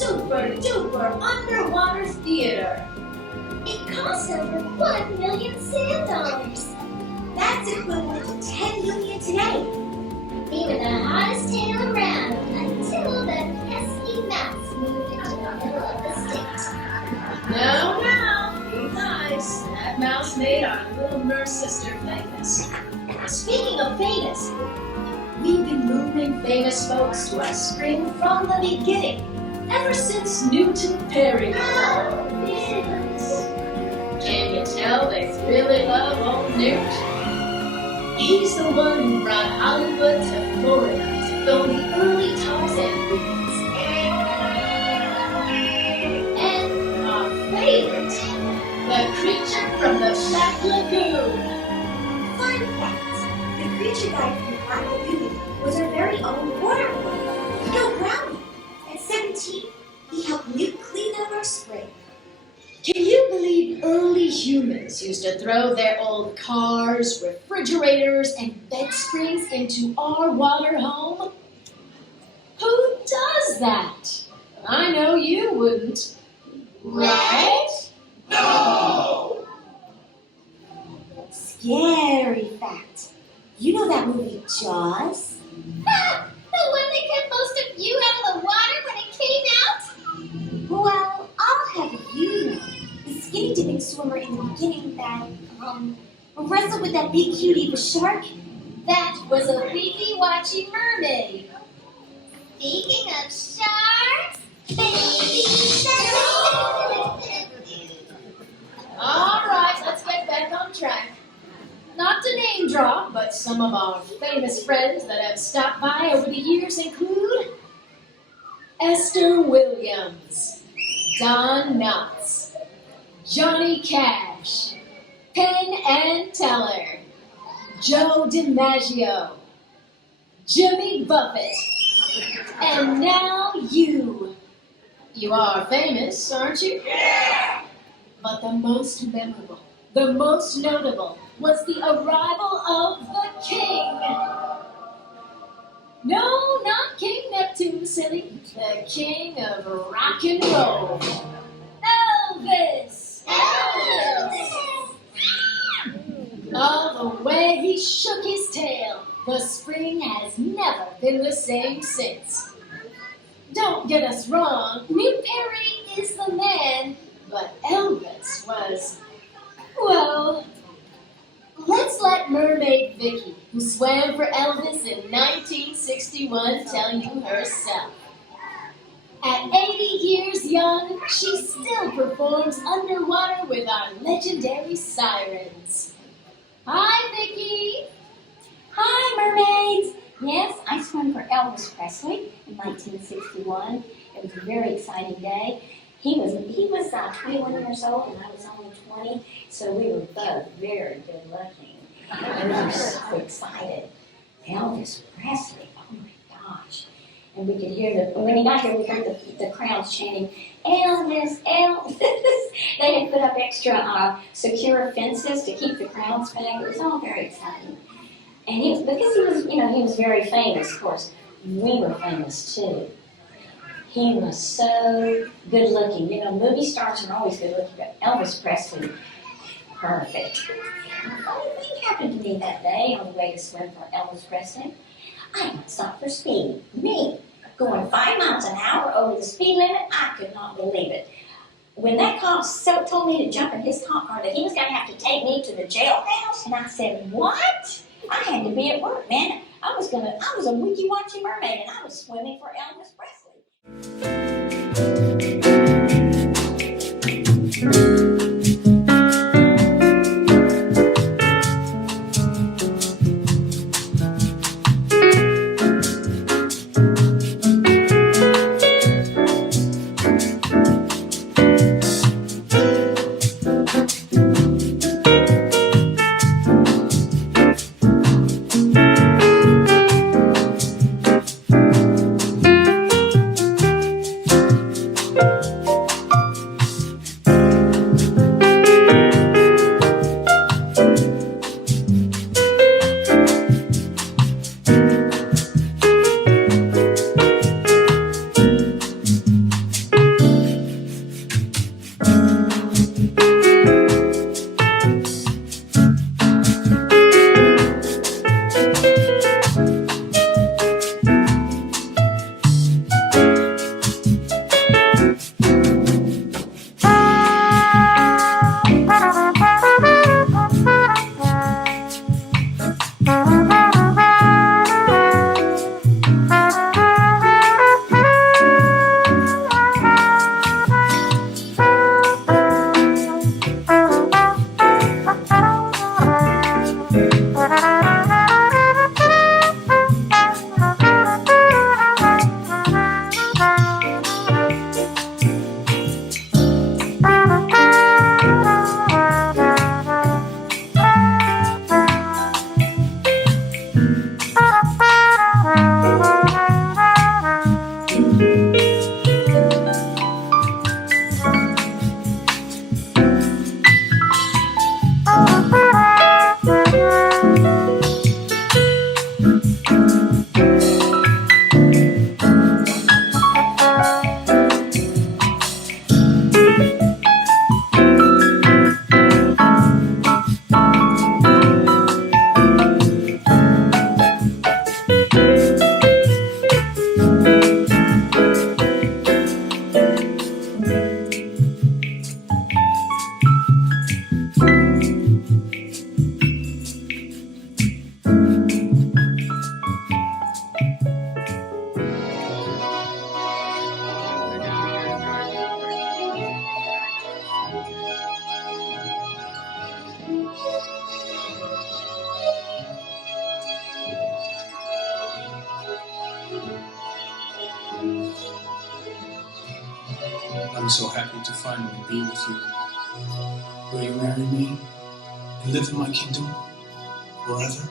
super duper underwater theater. It costs over 1 million sand dollars. That's equivalent to 10 million today. We were the hottest town around until that pesky mouse moved into the middle of the state. No, be nice. That mouse made our little nurse sister famous. Speaking of famous, we've been moving famous folks to our spring from the beginning, ever since Newton Perry. Can you tell they really love old Newt? He's the one who brought Hollywood to Florida to film the early Tarzan movies. And our favorite, the creature from the Black Lagoon. Fun fact, the creature guy from the Black Lagoon was our very own water boy, Bill Brownie. At 17, he helped Newt clean up our spring. Can you believe early humans used to throw their old cars, refrigerators, and bed springs into our water home? Who does that? I know you wouldn't. Right? No! Scary fact. You know that movie Jaws? Ha! The one that kept most of you out of the water when it came out? Well, I'll have you know. The skinny dipping swimmer in the beginning that, wrestled with that big cutie, the shark. That was a Weeki Wachee mermaid. Speaking of sharks, baby All right, let's get back on track. Not to name drop, but some of our famous friends that have stopped by over the years include Esther Williams, Don Knotts, Johnny Cash, Penn and Teller, Joe DiMaggio, Jimmy Buffett, and now you. You are famous, aren't you? Yeah! But the most memorable, the most notable, was the arrival of the king. No, not King Neptune, silly. The king of rock and roll. Elvis! Oh, the way he shook his tail. The spring has never been the same since. Don't get us wrong, Newt Perry is the man, but Elvis was, well, let's let Mermaid Vicky, who swam for Elvis in 1961, tell you herself. At 80 years young, she still performs underwater with our legendary sirens. Hi, Vicky. Hi, mermaids! Yes, I swam for Elvis Presley in 1961. It was a very exciting day. He was 21 years old and I was only 20, so we were both very good looking. And we were so excited. Elvis Presley, oh my gosh. And we could hear when he got here, we heard the crowds chanting, Elvis, Elvis. They had put up extra secure fences to keep the crowds back. It was all very exciting. And because he was very famous, of course, we were famous too. He was so good looking. Movie stars are always good looking, but Elvis Presley, perfect. And a funny thing happened to me that day on the way to swim for Elvis Presley. I got stopped for speeding. Me, going 5 miles an hour over the speed limit, I could not believe it. When that cop told me to jump in his cop car, that he was going to have to take me to the jailhouse, and I said, what? I had to be at work, man. I was a Weeki Wachee mermaid, and I was swimming for Elvis Presley. I'm so happy to finally be with you. Will you marry me and live in my kingdom forever?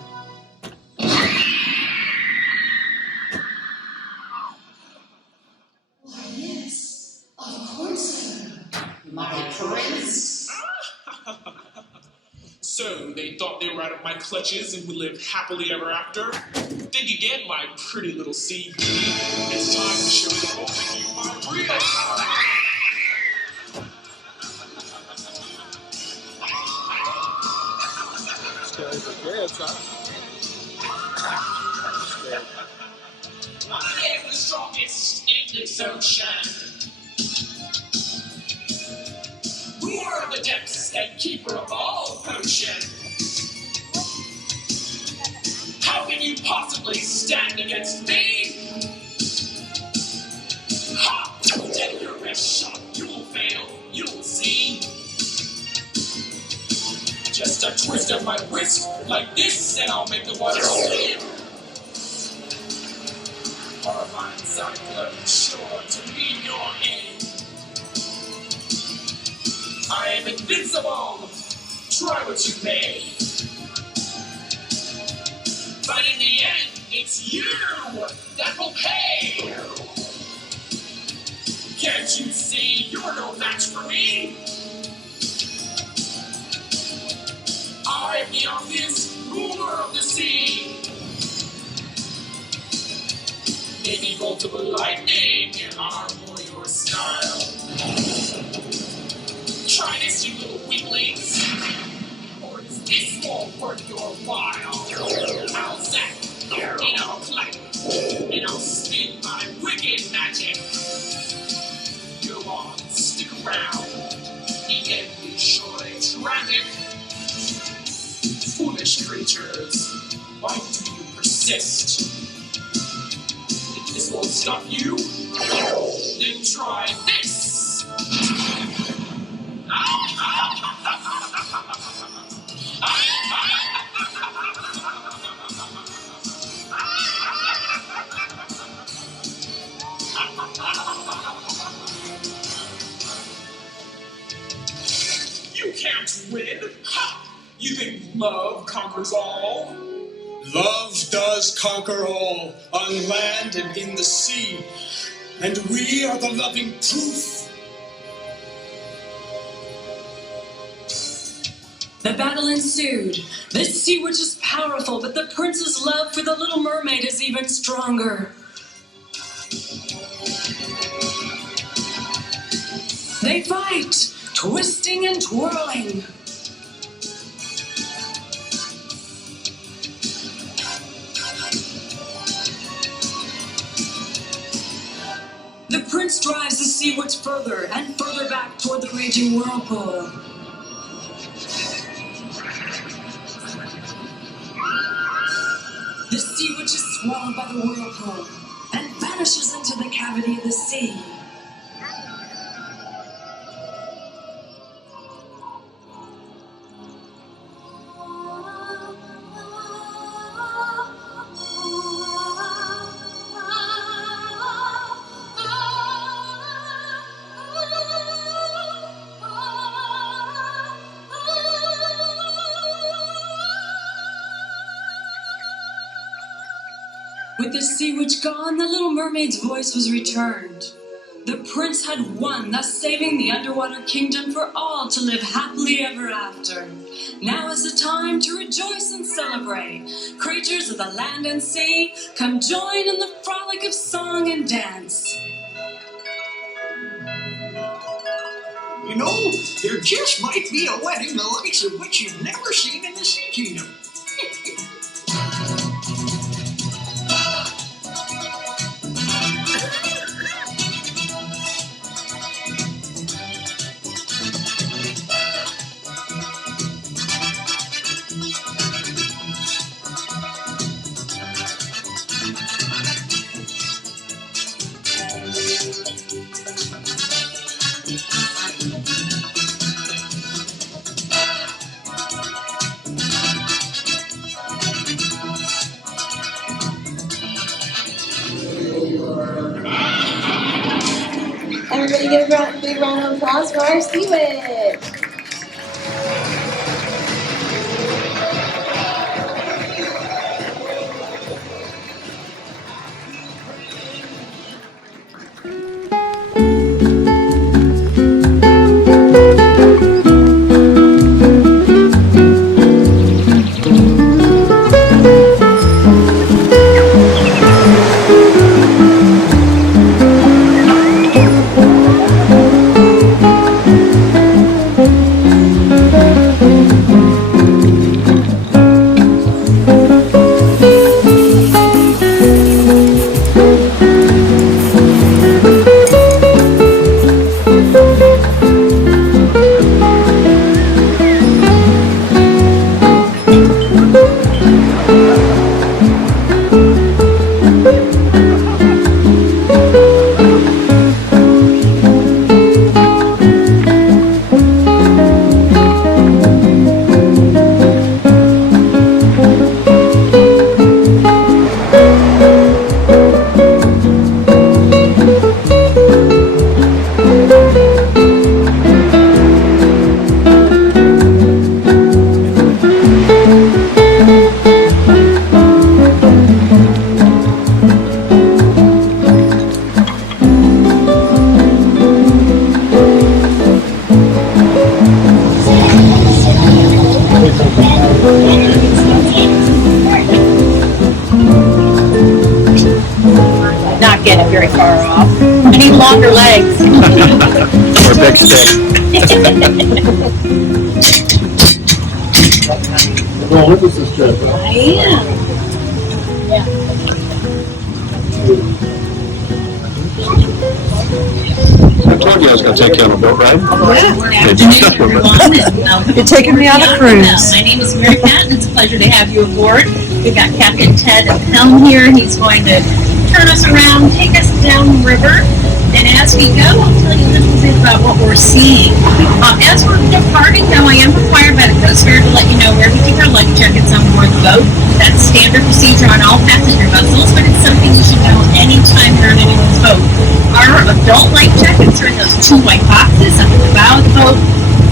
Yes, of course I am. My prince. So they thought they were out of my clutches and would live happily ever after? Think again, my pretty little sea beauty. It's time to show the whole of you my real power. I am the strongest in this ocean. Ruler of the depths and keeper of all potion. How can you possibly stand against me? Ha! Take your best shot. You'll fail. You'll see. Just a twist of my wrist like this, and I'll make the water spin. Our minds are blood sure to meet your end. I am invincible. Try what you may. But in the end, it's you that will pay. Can't you see you're no match for me? I'm the obvious ruler of the sea. Maybe multiple lightning can armor your style. Try this, you little weaklings. Or is this won't worth your while? I'll zap, and I'll clap, and I'll spin my wicked magic. Go on, stick around. The end is surely tragic. Foolish creatures, why do you persist? If this won't stop you, then try this. You can't win. Ha! You think love conquers all? Love does conquer all, on land and in the sea, and we are the loving proof. The battle ensued. This sea witch is powerful, but the prince's love for the little mermaid is even stronger. They fight, twisting and twirling. The prince drives the sea witch further and further back toward the raging whirlpool. The sea witch is swallowed by the whirlpool and vanishes into the cavity of the sea. With the sea witch gone, the little mermaid's voice was returned. The prince had won, thus saving the underwater kingdom for all to live happily ever after. Now is the time to rejoice and celebrate. Creatures of the land and sea, come join in the frolic of song and dance. You know, there just might be a wedding the likes of which you've never seen in the Sea Kingdom. Everybody give a big round of applause for our Sea Witch. Not getting very far off. I need longer legs. Or big stick. Well, what is this trip? I am. I told you I was going to take you on a boat ride. Good afternoon, everyone. You're taking me on a cruise. My name is Mary Cat, and it's a pleasure to have you aboard. We've got Captain Ted at the helm here. He's going to turn us around, take us down the river, and as we go, I'll tell you a little bit about what we're seeing. As we're departing, though, I am required by the Coast Guard to let you know where we keep our life jackets on board the boat. That's standard procedure on all passenger vessels, but it's something you should know anytime you're in this boat. Our adult life jackets are in those two white boxes under the bow of the boat.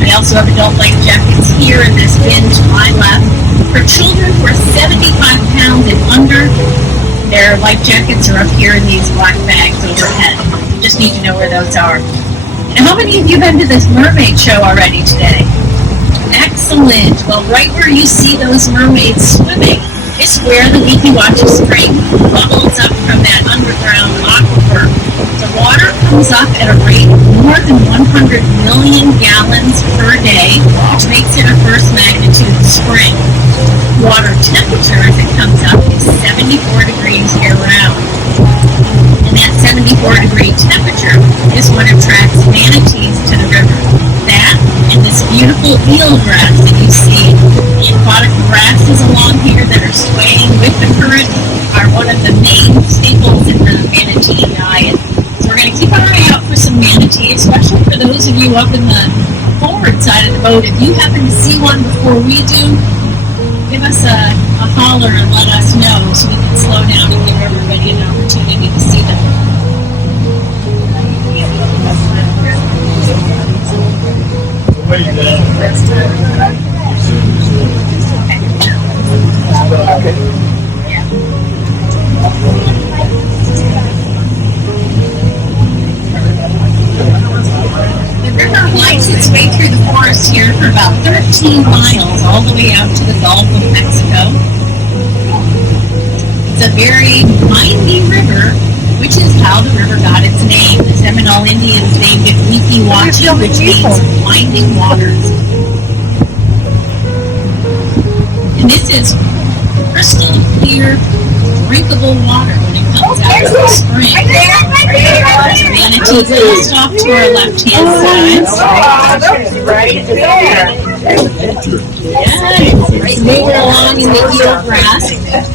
I also have adult life jackets here in this bin to my left. For children who are 75 pounds and under, their life jackets are up here in these black bags overhead. You just need to know where those are. And how many of you have been to this mermaid show already today? Excellent. Well, right where you see those mermaids swimming is where the Weeki Wachee Springs bubbles up from that underground aquifer. The water comes up at a rate of more than 100 million gallons per day, which makes it a first magnitude spring. Water temperature as it comes up is 74 degrees year-round. And that 74-degree temperature is what attracts manatees to the river. That and this beautiful eelgrass that you see, the aquatic grasses along here that are swaying with the current are one of the main staples in the manatee diet. So we're going to keep our eye out for some manatee, especially for those of you up in the forward side of the boat. If you happen to see one before we do, give us a holler and let us know so we can slow down and give everybody an opportunity to see them. The river winds its way through the forest here for about 13 miles all the way out to the Gulf of Mexico. It's a very windy river, which is how the river got its name. The Seminole Indians named it Weeki Wachee, which means winding waters. And this is crystal clear, drinkable water when it comes out of the spring. Manatee just off to our left-hand side. Right there. Yeah, moving along in the eelgrass.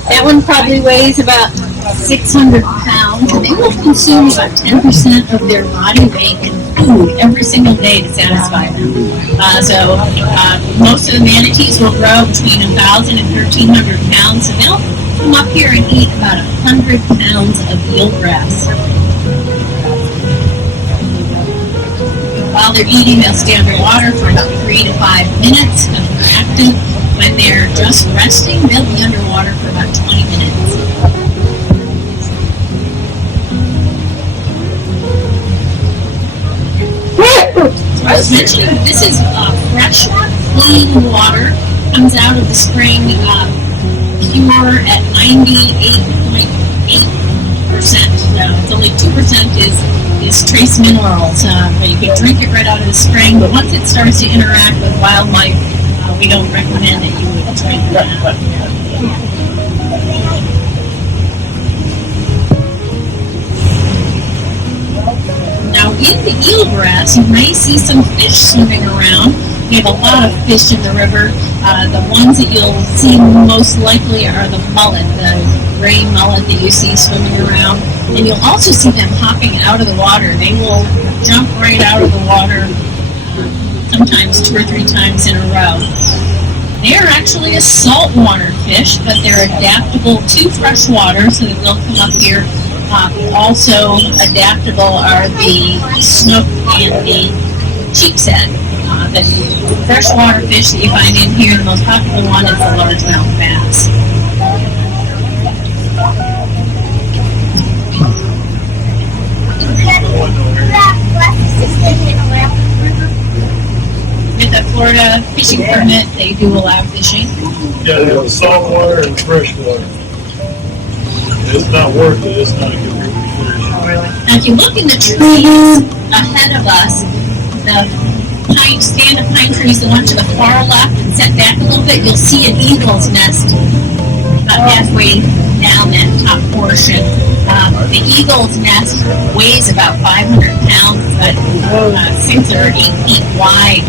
That one probably weighs about 600 pounds, and they will consume about 10% of their body weight in food every single day to satisfy them. Most of the manatees will grow between 1,000 and 1,300 pounds, and they'll come up here and eat about 100 pounds of eelgrass. while they're eating, they'll stay underwater for about 3 to 5 minutes. When they're active, when they're just resting, they'll be underwater for about 20 minutes. So I was mentioning, this is fresh, clean water. Comes out of the spring pure at 98.8%. So it's only 2% is trace minerals. But you can drink it right out of the spring. But once it starts to interact with wildlife, we don't recommend that you would drink that. Now in the eelgrass, you may see some fish swimming around. We have a lot of fish in the river. The ones that you'll see most likely are the mullet, the gray mullet that you see swimming around. And you'll also see them hopping out of the water. They will jump right out of the water, sometimes 2 or 3 times in a row. They are actually a saltwater fish, but they're adaptable to fresh water, so that they'll come up here. Also adaptable are the snook and the sheepshead. The freshwater fish that you find in here, the most popular one is the largemouth bass. With the Florida fishing permit, they do allow fishing. Yeah, there's saltwater and freshwater. It's not worth it. It's not a good river fish. Oh, really? Now, if you look in the trees ahead of us, the stand of pine trees, the one to the far left and set back a little bit, you'll see an eagle's nest about halfway down that top portion. The eagle's nest weighs about 500 pounds, but 6 or 8 feet wide.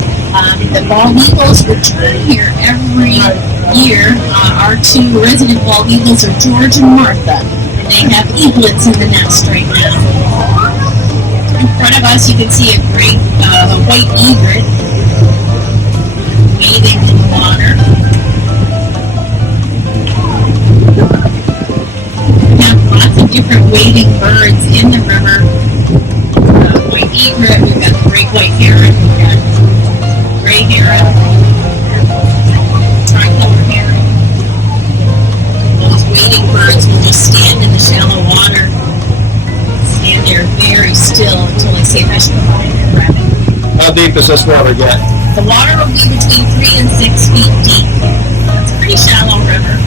The bald eagles return here every year. Our 2 resident bald eagles are George and Martha, and they have eaglets in the nest right now. In front of us, you can see a great white egret wading in the water. We have lots of different wading birds in the river. White egret, we've got great white heron, we've got gray heron, tricolor heron. Those wading birds will just stand in the shallow water. Stand there very still until they see a fish come by and grab it. How deep does this water get? The water will be between 3 and 6 feet deep. It's a pretty shallow river.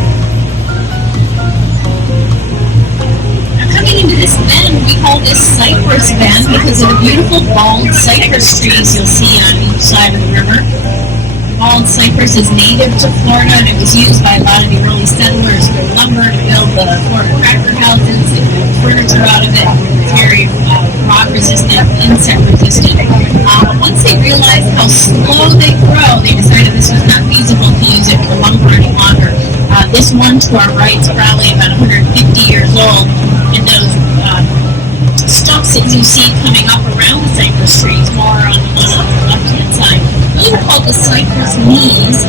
Now coming into this bend, we call this cypress bend because of the beautiful bald cypress trees you'll see on each side of the river. Bald cypress is native to Florida, and it was used by a lot of the early settlers for lumber to build the Florida cracker houses. They built furniture out of it. It's very rock resistant, insect resistant. Once they realized how slow they grow, they decided this was not feasible to use it for lumber any longer. This one to our right is probably about 150 years old, and those stumps that you see coming up around the cypress trees, more on the one on the left-hand side, those are called the cypress knees.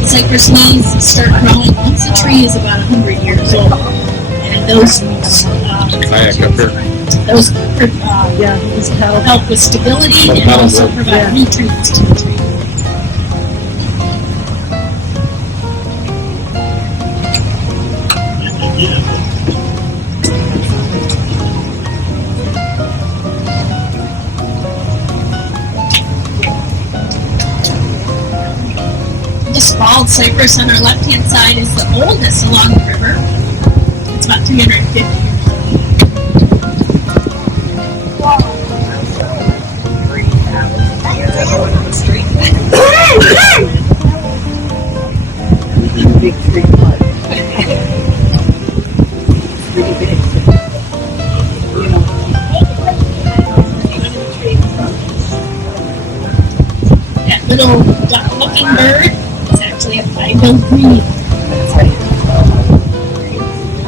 The cypress knees start growing once the tree is about 100 years old, and those help with stability and also provide nutrients to the tree. This bald cypress on our left-hand side is the oldest along the river. It's about 350 years old. Big tree part. Pretty big. That little duck-looking bird is actually a piebald green.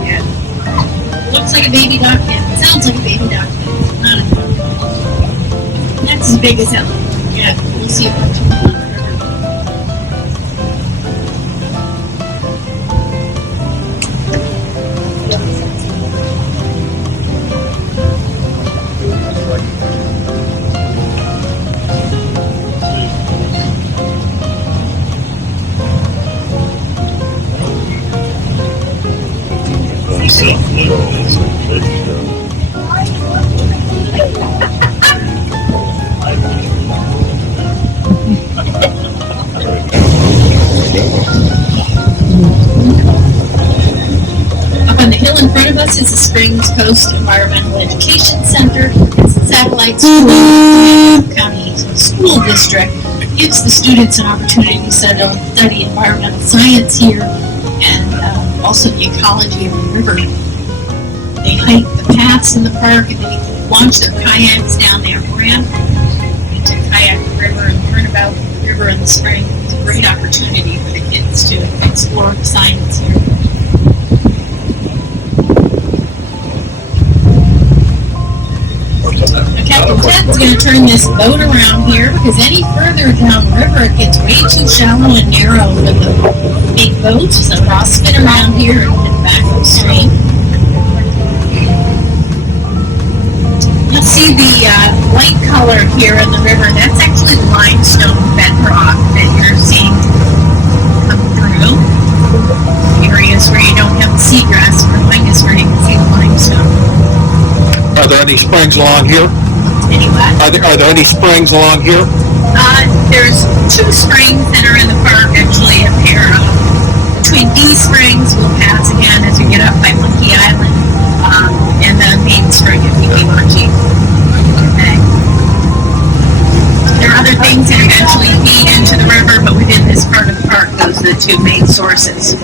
Yeah. Looks like a baby duck and sounds like a baby duck. It's not a duck. That's as big as that. Yeah, we'll see a bunch of them. us is the Springs Coast Environmental Education Center. It's a satellite school in the County School District. It gives the students an opportunity to study environmental science here and also the ecology of the river. They hike the paths in the park and they launch their kayaks down there ramp to kayak the river and learn about the river in the spring. It's a great opportunity for the kids to explore science here. Captain Ted's going to turn this boat around here because any further downriver it gets way too shallow and narrow for the big boat, so I'll spin around here and head back upstream. You'll see the white color here in the river. That's actually limestone bedrock that you're seeing come through. Areas where you don't have the seagrass growing is where you can see the limestone. Are there any springs along here? Anyway. Are there any springs along here? There's 2 springs that are in the park actually up here. Between these springs, we'll pass again as we get up by Monkey Island, and the main spring at Weeki Wachee. Okay. There are other things that eventually feed into the river, but within this part of the park, those are the 2 main sources.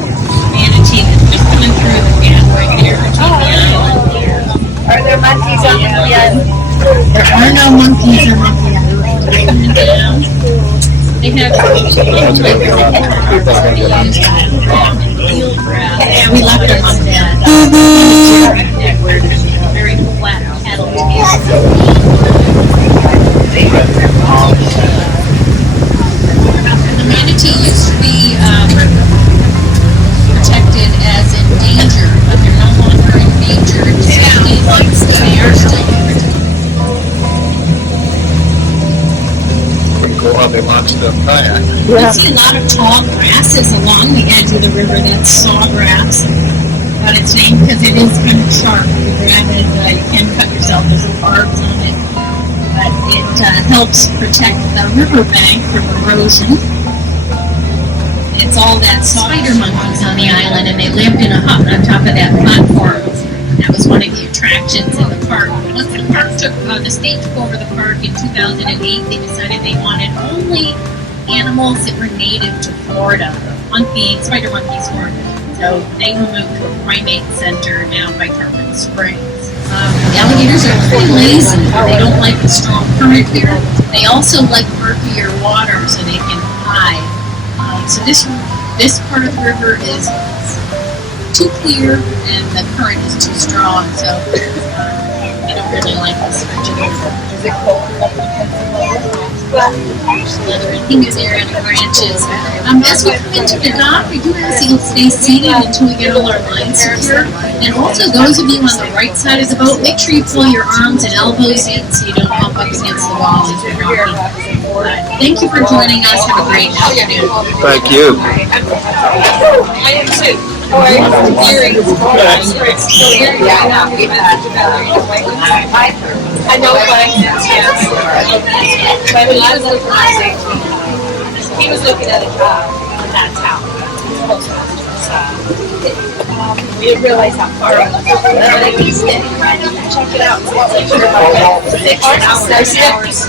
Manatee is just coming through the gangway here between the island here. Are there monkeys on the island? There are no monkeys on the island. They have yeah, we left them on that where there's a very flat cattle The manatee used to be protected as endangered, but they're no longer endangered. They are still protected. Go on the limestone kayak. You see a lot of tall grasses along the edge of the river. That's sawgrass. Got its name because it is kind of sharp. If you grab it, you can cut yourself. There's no barbs on it. But it helps protect the riverbank from erosion. It's all that spider monkeys on the island, and they lived in a hut on top of that platform. That was one of the attractions in the park. Once the state took over the park in 2008, they decided they wanted only animals that were native to Florida. Spider monkeys weren't. So they were moved to a primate center down by Tarpon Springs. Alligators are pretty lazy. They don't like the strong current here. They also like murkier water so they can hide. So this part of the river is too clear and the current is too strong, so I don't really like this much of it. Is it cold enough to Everything is there in the branches. As we come into the dock, we do ask that you stay seated until we get all our lines secure. And also, those of you on the right side of the boat, make sure you pull your arms and elbows in so you don't bump up against the wall as you're docking. Thank you for joining us. Have a great afternoon. Thank you. I am too. I know, but he was looking at a job in that town. We didn't realize how far it was. Check it out. It's like 6 hours.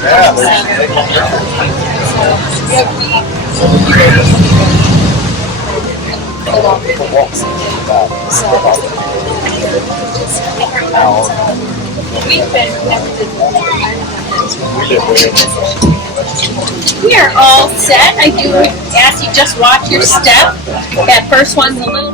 We are all set. I do ask you just watch your step. That first one's a little